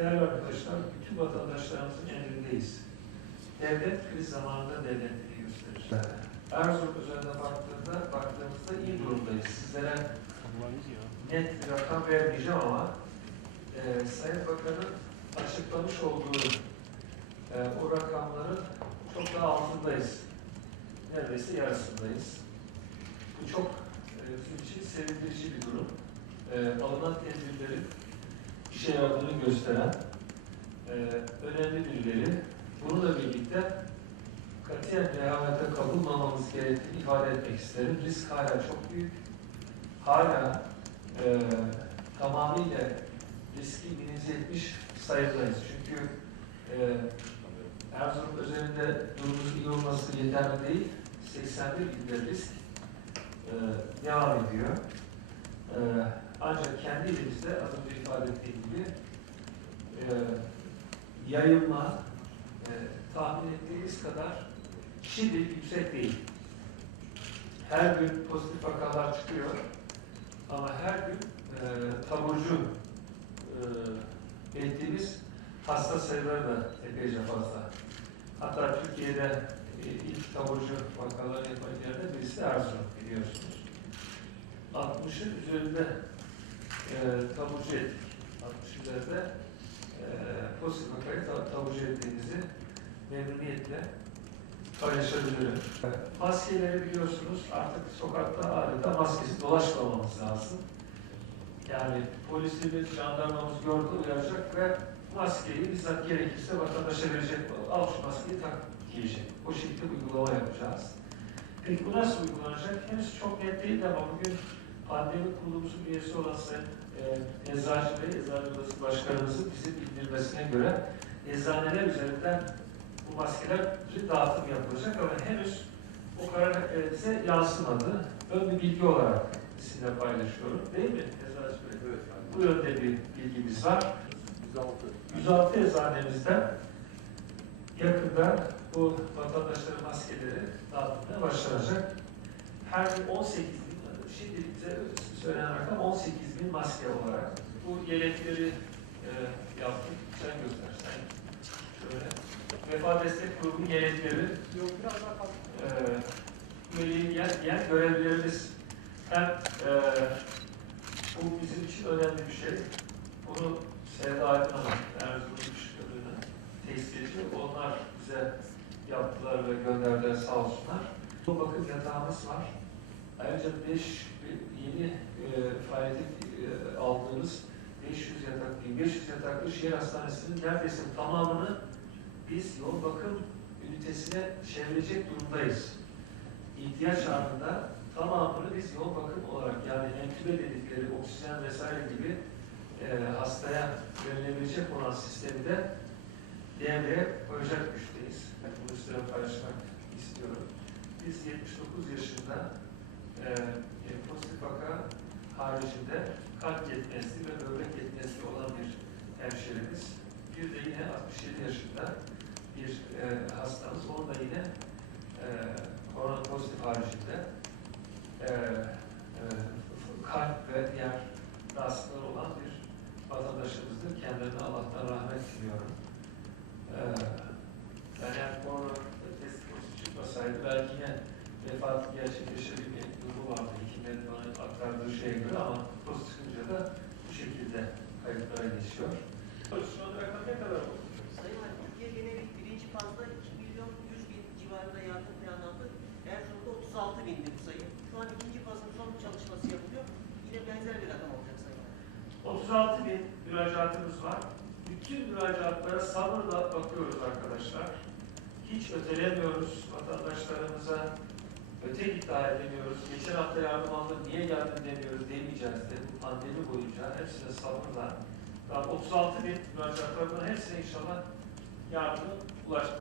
Değerli arkadaşlar, bütün vatandaşlarımızın emrindeyiz. Devlet kriz zamanında devletliğini gösterir. Erzurum üzerine baktığında, baktığımızda iyi durumdayız. Sizlere net bir rakam vermeyeceğim ama e, Sayın Bakan'ın açıklamış olduğu e, o rakamların çok daha altındayız. Neredeyse yarısındayız. Bu çok e, bizim için sevindirici bir durum. E, alınan tedbirlerin işe yaradığını gösteren e, önemli birileri. Bununla birlikte katiyen rehavete kapılmamamız gerektiğini ifade etmek isterim. Risk hala çok büyük. Hala e, tamamıyla riski minimize etmiş sayıdayız. Çünkü e, Erzurum özelinde durumumuz iyi olması yeterli değil. 81 ilde risk e, devam ediyor. E, ancak kendi ilimizde az önce ifade ettiğim gibi e, yayılma e, tahmin ettiğimiz kadar şimdi yüksek değil. Her gün pozitif vakalar çıkıyor ama her gün e, taburcu e, ettiğimiz hasta sayıları da epeyce fazla. Hatta Türkiye'de e, ilk taburcu vakaları yapan yerde birisi Erzurum biliyorsunuz. 60'ın üzerinde taburcu ettik. 60 üzerinde e, pozitif vakayı ta, taburcu ettiğimizi memnuniyetle paylaşabilirim. Maskeleri biliyorsunuz artık sokakta adeta maskesiz dolaşmamamız lazım. Yani polisimiz, jandarmamız gördü uyaracak ve maskeyi bizzat gerekirse vatandaşa verecek. Al şu maskeyi tak diyecek. O şekilde uygulama yapacağız. Peki bu nasıl uygulanacak? Henüz çok net değil ama bugün pandemi kurulumuzun üyesi olan Sayın e, Eczacı Bey, Eczane Odası Başkanımızın bizi bildirmesine göre eczaneler üzerinden bu maskeler dağıtım yapılacak ama henüz o karar bize yansımadı. Ön bir bilgi olarak sizinle paylaşıyorum. Değil mi Eczacı Bey? Evet. Bu yönde bir bilgimiz var. 106. 106 eczanemizde yakında bu vatandaşların maskeleri dağıtılmaya başlanacak. Her gün 18 bin, şimdi söylenen rakam 18 bin maske olarak. Bu yelekleri e, yaptık. Sen göster. Sen şöyle. Vefa Destek Grubu yelekleri Yok biraz daha kalk. e, üyeliği yen, yen görevlilerimiz hem e, bu bizim için önemli bir şey. Bunu Sevda Aydın Hanım, Erzurum Işıkları'nın tesisçi, onlar bize yaptılar ve gönderdiler sağ olsunlar. Bu bakım yatağımız var. Ayrıca 5 yeni e, faaliyete e, aldığımız 500 yatak değil, 500 yataklı şehir hastanesinin neredeyse tamamını biz yoğun bakım ünitesine çevirecek durumdayız. İhtiyaç anında tamamını biz yoğun bakım olarak yani entübe dedikleri oksijen vesaire gibi e, hastaya verilebilecek olan sistemi de devreye koyacak güçteyiz. Ben bunu sizinle paylaşmak istiyorum. Biz 79 yaşında e, e, pozitif vaka haricinde kalp yetmezliği ve böbrek yetmezliği olan bir hemşerimiz. Bir de yine 67 yaşında bir e, hastamız. Onun da yine e, korona pozitif haricinde e, e, kalp ve diğer rahatsızlıkları olan bir vatandaşımızdır. Kendilerine Allah'tan rahmet diliyorum. E, yani korona test pozitif çıkmasaydı belki yine vefatı gerçekleşebilme durumu vardı. Hekimlerin bana aktardığı şeye göre ama pozitif çıkınca da bu şekilde kayıtlara geçiyor. Şu an rakam ne kadar oldu? Sayın Valim, Türkiye geneli birinci fazla 2 milyon 100 bin civarında yardım planlandı. Erzurum'da 36 bindi bu sayı. Şu an ikinci fazın son çalışması yapılıyor. Yine benzer bir rakam olacak Sayın Valim. 36 bin müracaatımız var. Bütün müracaatlara sabırla bakıyoruz arkadaşlar. Hiç ötelemiyoruz vatandaşlarımıza. Öte iddia edemiyoruz. Geçen hafta yardım aldım, niye yardım demiyoruz demeyeceğiz de bu pandemi boyunca hepsine sabırla. Daha 36 bin müracaatlarından hepsine inşallah yardım ulaştıracağız.